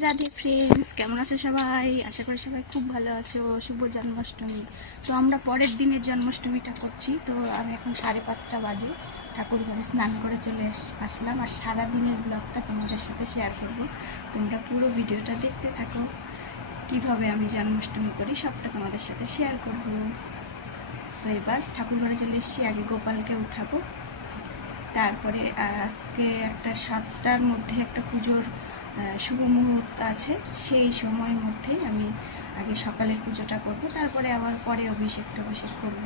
Radhe friends কেমন আছো সবাই? আশা করি সবাই খুব ভালো আছো। শুভ জন্মাষ্টমী। তো আমরা পরের দিনের জন্মাষ্টমীটা করছি। তো আমি এখন সাড়ে পাঁচটা বাজে। ঠাকুর ঘরে স্নান করে চলে আস- আসলাম। আর সারা দিনের ব্লগটা তোমাদের সাথে শেয়ার করব। তোমরা পুরো ভিডিওটা দেখতে থাকো। কীভাবে আমি জন্মাষ্টমী করি সবটা তোমাদের সাথে শেয়ার করব। তো এবার ঠাকুর ঘরে চলে এসেছি। আগে গোপালকে উঠাবো। তারপরে আজকে একটা সাতটার মধ্যে একটা পুজোর শুভ মুহূর্ত আছে। সেই সময়ের মধ্যে আমি আগে সকালের পুজোটা করব, তারপরে আবার পরে অভিষেক টভিষেক করব।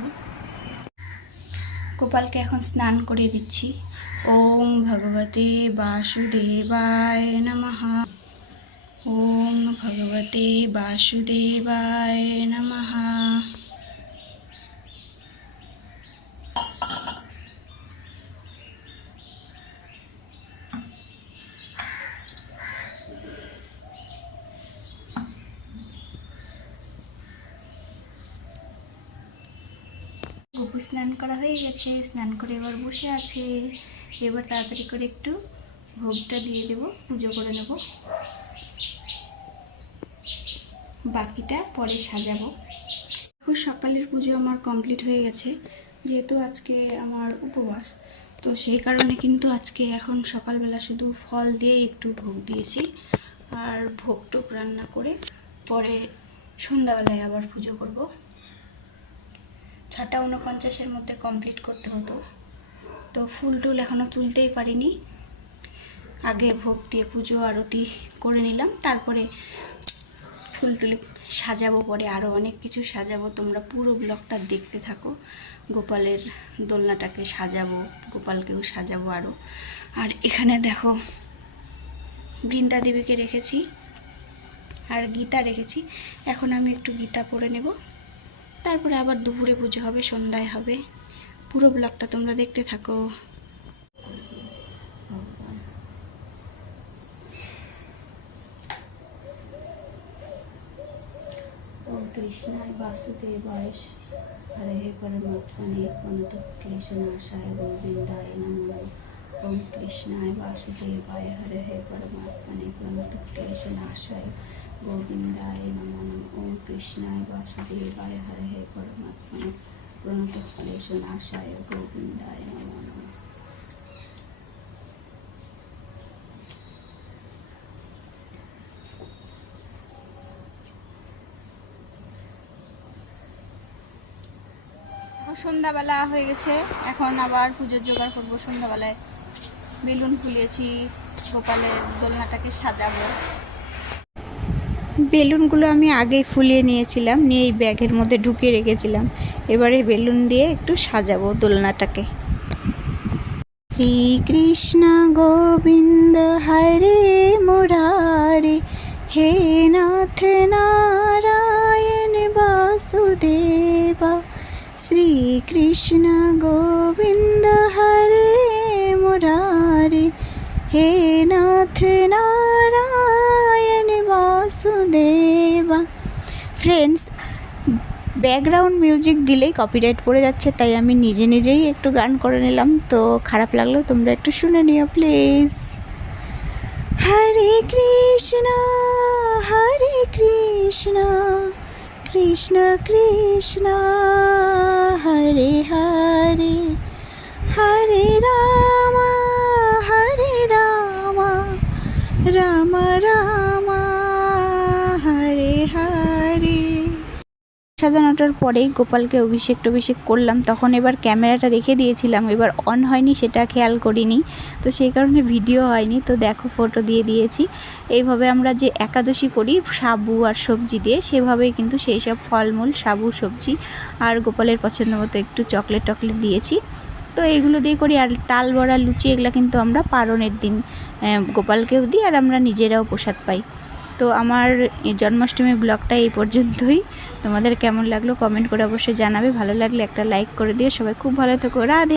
গোপালকে এখন স্নান করে দিচ্ছি। ওম ভগবতে বাসুদেবায় নমঃ। ওম ভগবতে বাসুদেবায় নমঃ। গপু স্নান করা হয়ে গেছে, স্নান করে এবার বসে আছে। এবার তাড়াতাড়ি করে একটু ভোগটা দিয়ে দেব, পুজো করে নেব। বাকিটা পরে সাজাবো। খুব সকালের পুজো আমার কমপ্লিট হয়ে গেছে, যেহেতু আজকে আমার উপবাস। তো সেই কারণে কিন্তু আজকে এখন সকালবেলা শুধু ফল দিয়ে একটু ভোগ দিয়েছি। আর ভোগ টুক রান্না করে পরে সন্ধ্যাবেলায় আবার পুজো করব। ছটা উনপঞ্চাশের মধ্যে কমপ্লিট করতে হতো। তো ফুল টুল এখনও তুলতেই পারিনি। আগে ভোগ দিয়ে পুজো, আরতি করে নিলাম। তারপরে ফুল তুলে সাজাবো পরে আরও অনেক কিছু সাজাবো। তোমরা পুরো ব্লগটা দেখতে থাকো। গোপালের দোলনাটাকে সাজাবো, গোপালকেও সাজাবো আরও আর এখানে দেখো, বৃন্দা দেবীকে রেখেছি। আর গীতা রেখেছি। এখন আমি একটু গীতা পড়ে নেব। তারপরে আবার দুপুরে পুজো হবে, সন্ধ্যায় হবে। পুরো ব্লগটা তোমরা দেখতে থাকো। কৃষ্ণায় বাসুদেবায় হরে পরমাত্মনে প্রণত ক্লেশনাশায় গোবিন্দায় নমো। ওম কৃষ্ণায় বাসুদেবায়, হরে হে পরমাত্মনে প্রণত ক্লেশনাশায় গোবিন্দায় নম ওম কৃষ্ণায় বাসুদেবায় হরে হে পরমাত্মা প্রণত ফলেশ নাশায় গোবিন্দায় নম সন্ধ্যাবেলা হয়ে গেছে, এখন আবার পুজোর জোগাড় করব। সন্ধ্যাবেলায় বেলুন ফুলিয়েছি, গোপালের দোলনাটাকে সাজাবো। বেলুনগুলো আমি আগেই ফুলিয়ে নিয়েছিলাম, নিয়ে এই ব্যাগের মধ্যে ঢুকিয়ে রেখেছিলাম। এবারে বেলুন দিয়ে একটু সাজাবো দোলনাটাকে। শ্রীকৃষ্ণ গোবিন্দ হরে মুরারে, হে নাথ নারায়ণ বাসুদেবা। শ্রীকৃষ্ণ গোবিন্দ হরে মুরারে, হে নাথ নারায়ণ ফ্রেন্ডস ব্যাকগ্রাউন্ড মিউজিক দিলেই কপিরাইট পড়ে যাচ্ছে, তাই আমি নিজে নিজেই একটু গান করে নিলাম। তো খারাপ লাগলেও তোমরা একটু শুনে নিও প্লিজ হরে কৃষ্ণ হরে কৃষ্ণ কৃষ্ণ কৃষ্ণ, হরে হরে হরে রাম। সাজানোটার পরেই গোপালকে অভিষেক টভিষেক করলাম। তখন এবার ক্যামেরাটা রেখে দিয়েছিলাম। এবার অন হয়নি, সেটা খেয়াল করিনি। তো সেই কারণে ভিডিও হয়নি। তো দেখো ফটো দিয়ে দিয়েছি। এইভাবে আমরা যে একাদশী করি, সাবু আর সবজি দিয়ে, সেভাবেই কিন্তু সেই সব ফলমূল, সাবু, সবজি আর গোপালের পছন্দ মতো একটু চকলেট টকলেট দিয়েছি। তো এইগুলো দিয়ে করি। আর তাল বড়া, লুচি, এগুলো কিন্তু আমরা পারণের দিন গোপালকেও দিই আর আমরা নিজেরাও প্রসাদ পাই। তো আমার জন্মাষ্টমী ব্লগটা এই পর্যন্তই। তোমাদের কেমন লাগল কমেন্ট করে অবশ্যই জানাবে। ভালো লাগলে একটা লাইক করে দিও। সবাই খুব ভালো থেকো। রাধে।